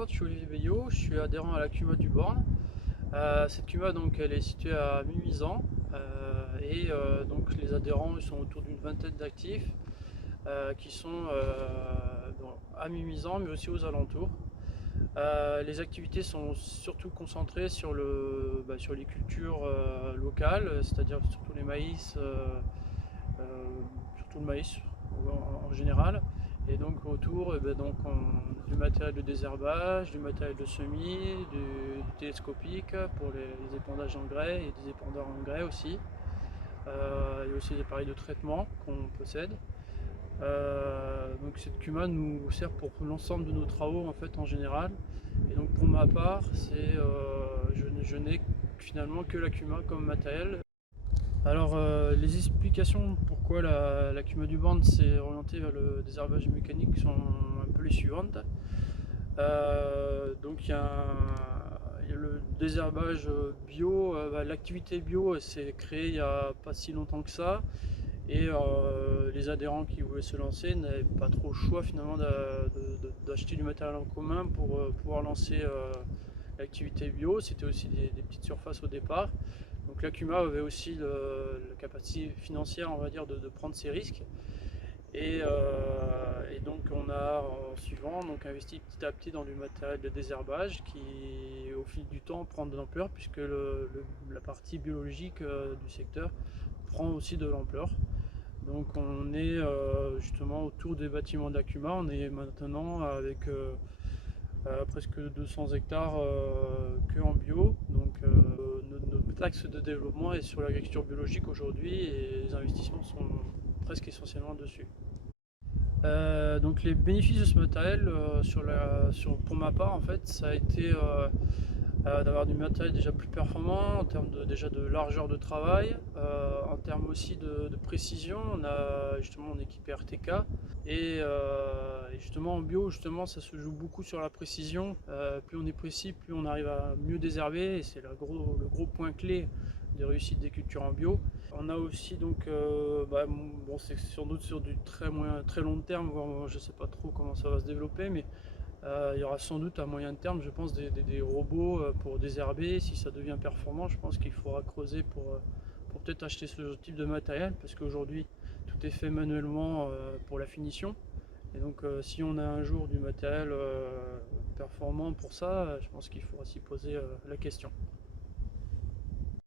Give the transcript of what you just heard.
présente, je suis Olivier Bayot, je suis adhérent à la CUMA du Born. Cette CUMA donc, elle est située à Mimizan donc les adhérents ils sont autour d'une vingtaine d'actifs qui sont à Mimizan mais aussi aux alentours. Les activités sont surtout concentrées sur les cultures locales, c'est-à-dire surtout les maïs, euh, surtout le maïs en général. Et donc autour, du matériel de désherbage, du matériel de semis, du télescopique pour les épandages engrais et des épandeurs engrais aussi. Il y a aussi des appareils de traitement qu'on possède. Donc cette CUMA nous sert pour l'ensemble de nos travaux en fait en général. Et donc pour ma part, je n'ai finalement que la CUMA comme matériel. Alors les explications pourquoi la CUMA du Born s'est orientée vers le désherbage mécanique sont un peu les suivantes. Donc il y a le désherbage bio, l'activité bio s'est créée il n'y a pas si longtemps que ça et les adhérents qui voulaient se lancer n'avaient pas trop le choix finalement d'acheter du matériel en commun pour pouvoir lancer l'activité bio. C'était aussi des petites surfaces au départ. Donc la CUMA avait aussi la capacité financière, on va dire, de prendre ces risques. Et donc on a en suivant investi petit à petit dans du matériel de désherbage qui au fil du temps prend de l'ampleur puisque la partie biologique du secteur prend aussi de l'ampleur. Donc on est justement autour des bâtiments de la CUMA, on est maintenant avec presque 200 hectares que en bio. Donc notre axe de développement est sur l'agriculture biologique aujourd'hui et les investissements sont presque essentiellement dessus. Donc les bénéfices de ce matériel, pour ma part en fait, ça a été d'avoir du matériel déjà plus performant en termes déjà de largeur de travail, en termes aussi de précision. On a justement mon équipe RTK et justement en bio justement ça se joue beaucoup sur la précision. Plus on est précis, plus on arrive à mieux désherber et c'est le gros point clé des réussites des cultures en bio. On a aussi c'est sans doute sur du très long terme, je ne sais pas trop comment ça va se développer, mais il y aura sans doute à moyen terme, je pense, des robots pour désherber. Si ça devient performant, je pense qu'il faudra creuser pour peut-être acheter ce type de matériel, parce qu'aujourd'hui tout est fait manuellement pour la finition. Et donc si on a un jour du matériel performant pour ça, je pense qu'il faudra s'y poser la question.